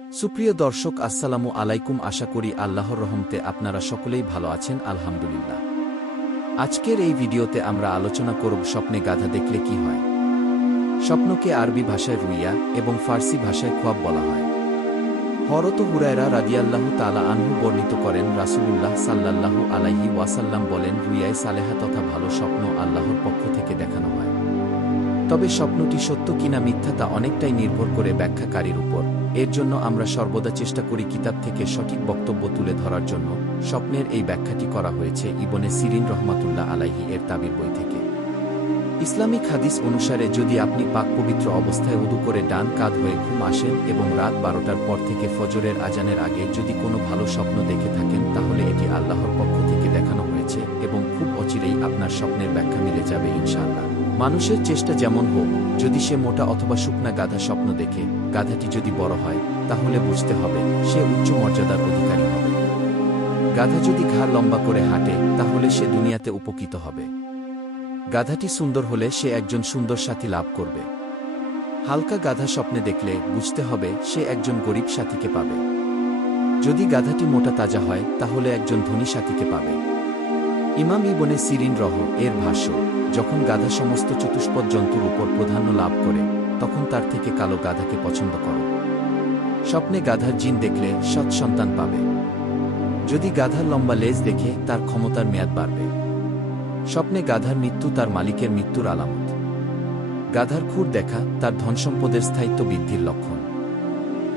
সুপ্রিয় দর্শক, আসসালামু আলাইকুম। আশা করি আল্লাহর রহমতে আপনারা সকলেই ভালো আছেন, আলহামদুলিল্লাহ। আজকের এই ভিডিওতে আমরা আলোচনা করব স্বপ্নে গাধা দেখলে কি হয়। স্বপ্নকে আরবি ভাষায় রুইয়া এবং ফার্সি ভাষায় খোয়াব বলা হয়। হরত হুরায়রা রাদিয়াল্লাহু তালা আনহু বর্ণিত করেন, রাসূলুল্লাহ সাল্লাল্লাহু আলাইহি ওয়াসাল্লাম বলেন, রুইয়ায় সালেহা তথা ভালো স্বপ্ন আল্লাহর পক্ষ থেকে দেখানো হয়। তবে স্বপ্নটি সত্য কিনা মিথ্যা তা অনেকটাই নির্ভর করে ব্যাখ্যাকারীর উপর। এর জন্য আমরা সর্বদা চেষ্টা করি কিতাব থেকে সঠিক বক্তব্য তুলে ধরার জন্য। স্বপ্নের এই ব্যাখ্যাটি করা হয়েছে ইবনে সিরিন রহমাতুল্লাহ আলাইহি এর তাবির বই থেকে। ইসলামিক হাদিস অনুসারে যদি আপনি পাক পবিত্র অবস্থায় উদু করে ডান কাঁধ হয়ে ঘুম আসেন এবং রাত বারোটার পর থেকে ফজরের আজানের আগে যদি কোনো ভালো স্বপ্ন দেখে থাকেন, তাহলে এটি আল্লাহর পক্ষ থেকে দেখানো হয়েছে এবং খুব অচিরেই আপনার স্বপ্নের ব্যাখ্যা মিলে যাবে ইনশাআল্লাহ। মানুষের চেষ্টা যেমন হোক, যদি সে মোটা অথবা শুকনা গাধা স্বপ্ন দেখে, গাধাটি যদি বড় হয়, তাহলে বুঝতে হবে সে উচ্চ মর্যাদার অধিকারী হবে। গাধা যদি ঘাড় লম্বা করে হাঁটে, তাহলে সে দুনিয়াতে উপকৃত হবে। গাধাটি সুন্দর হলে সে একজন সুন্দর সাথী লাভ করবে। হালকা গাধা স্বপ্নে দেখলে বুঝতে হবে সে একজন গরিব সাথীকে পাবে। যদি গাধাটি মোটা তাজা হয়, তাহলে একজন ধনী সাথীকে পাবে। ইমাম ইবনে সিরিন রহ, এর ভাষ্য, যখন গাধা সমস্ত চতুষ্পদ জন্তুর উপর প্রাধান্য লাভ করে, তখন তার থেকে কালো গাধাকে পছন্দ করো। স্বপ্নে গাধার জিন দেখলে সৎ সন্তান পাবে। যদি গাধার লম্বা লেজ দেখে, তার ক্ষমতার মেয়াদ বাড়বে। স্বপ্নে গাধার মৃত্যু তার মালিকের মৃত্যুর আলামত। গাধার খুর দেখা তার ধনসম্পদের স্থায়িত্ব বৃদ্ধির লক্ষণ।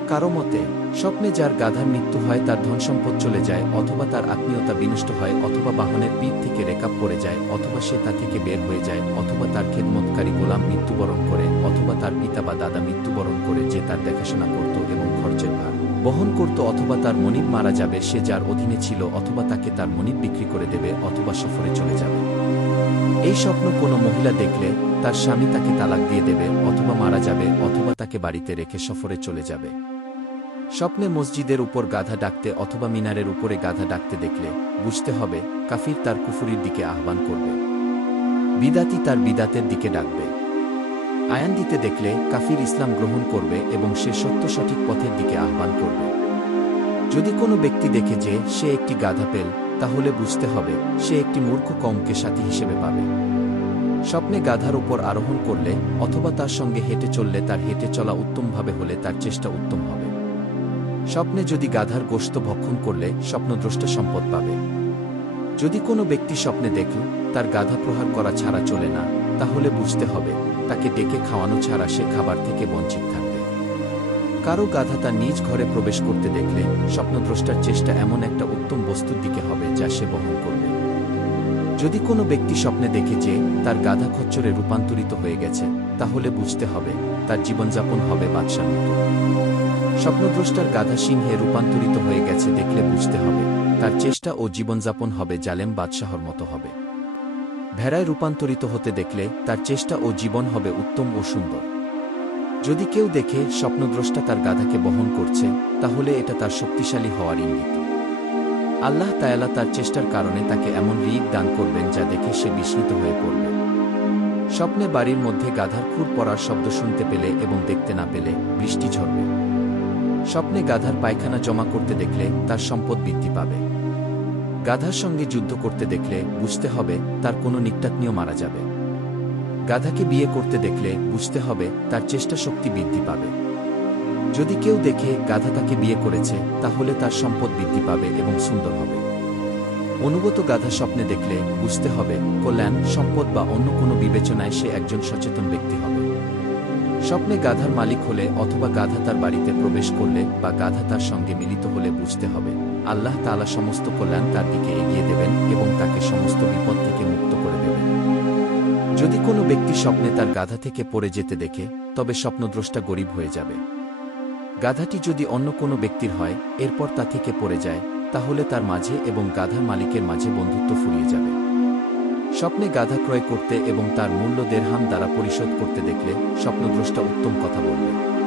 কারও মতে, স্বপ্নে যার গাধার মৃত্যু হয় তার ধনসম্পদ চলে যায় অথবা তার আত্মীয়তা বিনষ্ট হয় অথবা বাহনের পিঠ থেকে রেকাপ পড়ে যায় অথবা সে তা থেকে বের হয়ে যায় অথবা তার খেদমতকারী গোলাম মৃত্যুবরণ করে অথবা তার পিতা বা দাদা মৃত্যুবরণ করে যে তার দেখাশোনা করত এবং খরচের ভার। বহন করত অথবা তার মনিব মারা যাবে সে যার অধীনে ছিল অথবা তাকে তার মনিব বিক্রি করে দেবে অথবা সফরে চলে যাবে। এই স্বপ্ন কোনো মহিলা দেখলে তার স্বামী তাকে তালাক দিয়ে দেবে অথবা মারা যাবে অথবা তাকে বাড়িতে রেখে সফরে চলে যাবে। স্বপ্নে মসজিদের উপর গাধা ডাকতে অথবা মিনারের উপরে গাধা ডাকতে দেখলে বুঝতে হবে কাফির তার কুফুরির দিকে আহ্বান করবে। বিদাতি তার বিদাতের দিকে ডাকবে। আয়ান দিতে দেখলে কাফির ইসলাম গ্রহণ করবে এবং সে সত্য সঠিক পথের দিকে আহ্বান করবে। যদি কোনো ব্যক্তি দেখে যে সে একটি গাধা পেল, তাহলে বুঝতে হবে সে একটি মূর্খ কমকে সাথী হিসেবে পাবে। স্বপ্নে গাধার উপর আরোহণ করলে অথবা তার সঙ্গে হেঁটে চললে তার হেঁটে চলা উত্তমভাবে হলে তার চেষ্টা উত্তম হবে। স্বপ্নে যদি গাধার গোশত ভক্ষণ করলে স্বপ্নদ্রষ্টা সম্পদ পাবে। যদি কোনো ব্যক্তি স্বপ্নে দেখল, তার গাধা প্রহার করা ছাড়া চলে না, তাহলে বুঝতে হবে, তাকে ডেকে খাওয়ানো ছাড়া সে খাবার থেকে বঞ্চিত থাকবে। কারও গাধা তার নিজ ঘরে প্রবেশ করতে দেখলে, স্বপ্নদ্রষ্টার চেষ্টা এমন একটা উত্তম বস্তুর দিকে হবে যা সে বহন করবে। যদি কোনো ব্যক্তি স্বপ্নে দেখে যে, তার গাধা খচ্চরে রূপান্তরিত হয়ে গেছে, তাহলে বুঝতে হবে, তার জীবনযাপন হবে বাদশার মতো। স্বপ্নদ্রষ্টার গাধা সিংহে রূপান্তরিত হয়ে গেছে দেখলে বুঝতে হবে, তার চেষ্টা ও জীবনযাপন হবে জালেম বাদশাহর মতো হবে। ভেড়ায় রূপান্তরিত হতে দেখলে তার চেষ্টা ও জীবন হবে উত্তম ও সুন্দর। যদি কেউ দেখে স্বপ্নদ্রষ্টা তার গাধাকে বহন করছে, তাহলে এটা তার শক্তিশালী হওয়ার ইঙ্গিত। আল্লাহ তায়ালা তার চেষ্টার কারণে তাকে এমন রিক দান করবেন যা দেখে সে বিস্মিত হয়ে পড়বে। স্বপ্নে বাড়ির মধ্যে গাধার খুর পড়ার শব্দ শুনতে পেলে এবং দেখতে না পেলে বৃষ্টি ঝরবে। স্বপ্নে গাধার পায়খানা জমা করতে দেখলে তার সম্পদ বৃদ্ধি পাবে। গাধার সঙ্গে যুদ্ধ করতে দেখলে বুঝতে হবে তার কোনো নিকটাত্মীয় মারা যাবে। গাধাকে বিয়ে করতে দেখলে বুঝতে হবে তার চেষ্টা শক্তি বৃদ্ধি পাবে। যদি কেউ দেখে গাধা তাকে বিয়ে করেছে, তাহলে তার সম্পদ বৃদ্ধি পাবে এবং সুন্দর হবে। অনুগত গাধা স্বপ্নে দেখলে বুঝতে হবে কল্যাণ, সম্পদ বা অন্য কোনো বিবেচনায় সে একজন সচেতন ব্যক্তি হবে। স্বপ্নে গাধার মালিক হলে অথবা গাধা তার বাড়িতে প্রবেশ করলে বা গাধা তার সঙ্গে মিলিত হলে বুঝতে হবে, আল্লাহ তালা সমস্ত কল্যাণ তার দিকে এগিয়ে দেবেন এবং তাকে সমস্ত বিপদ থেকে মুক্ত করে দেবেন। যদি কোনো ব্যক্তি স্বপ্নে তার গাধা থেকে পড়ে যেতে দেখে, তবে স্বপ্নদ্রষ্টা গরিব হয়ে যাবে। গাধাটি যদি অন্য কোনো ব্যক্তির হয়, এরপর তা থেকে পড়ে যায়, তাহলে তার মাঝে এবং গাধার মালিকের মাঝে বন্ধুত্ব ফুরিয়ে যাবে। স্বপ্নে গাধা ক্রয় করতে এবং তার মূল্য দেড়হাম দ্বারা পরিশোধ করতে দেখলে স্বপ্নদ্রষ্টা উত্তম কথা বলবে।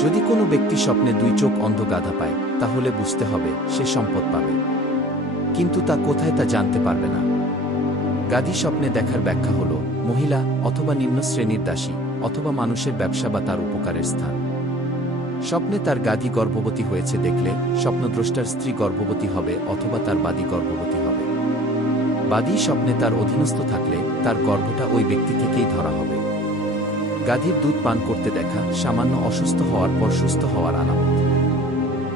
যদি কোনো ব্যক্তি স্বপ্নে দুই চোখ অন্ধ গাধা পায়, তাহলে বুঝতে হবে সে সম্পদ পাবে। কিন্তু তা কোথায় তা জানতে পারবে না। গাদি স্বপ্নে দেখার ব্যাখ্যা হল, মহিলা অথবা নিম্ন শ্রেণির দাসী অথবা মানুষের ব্যবসা বা তার উপকারের স্থান। স্বপ্নে তার গাদি গর্ভবতী হয়েছে দেখলে স্বপ্নদ্রষ্টার স্ত্রী গর্ভবতী হবে অথবা তার বাদী গর্ভবতী হবে। বাদী স্বপ্নে তার অধীনস্থ থাকলে তার গর্ভটা ওই ব্যক্তি থেকেই ধরা হবে। গাধীর দুধ পান করতে দেখা সামান্য অসুস্থ হওয়ার পর সুস্থ হওয়ার আলামত।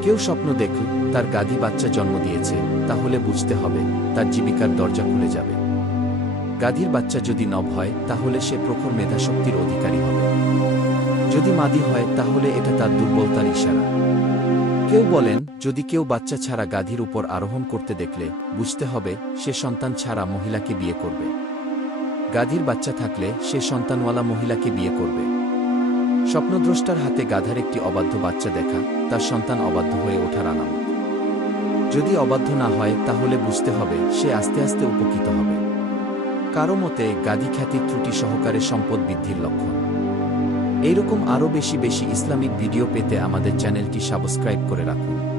কেউ স্বপ্ন দেখল তার গাধী বাচ্চা জন্ম দিয়েছে, তাহলে বুঝতে হবে তার জীবিকার দরজা খুলে যাবে। গাধীর বাচ্চা যদি নব হয়, তাহলে সে প্রখর মেধাশক্তির অধিকারী হবে। যদি মাদি হয়, তাহলে এটা তার দুর্বলতার ইশারা। কেউ বলেন, যদি কেউ বাচ্চা ছাড়া গাধীর উপর আরোহণ করতে দেখলে, বুঝতে হবে, সে সন্তান ছাড়া মহিলাকে বিয়ে করবে। গাধীর বাচ্চা থাকলে, সে সন্তানওয়ালা মহিলাকে বিয়ে করবে। স্বপ্নদ্রষ্টার হাতে গাধার একটি অবাধ্য বাচ্চা দেখা, তার সন্তান অবাধ্য হয়ে ওঠার আলামত। যদি অবাধ্য না হয়, তাহলে বুঝতে হবে, সে আস্তে আস্তে উপকৃত হবে। কারও মতে গাদি খ্যাতির ত্রুটি সহকারে সম্পদ বৃদ্ধির লক্ষণ। এইরকম আরও বেশি বেশি ইসলামিক ভিডিও পেতে আমাদের চ্যানেলটি সাবস্ক্রাইব করে রাখুন।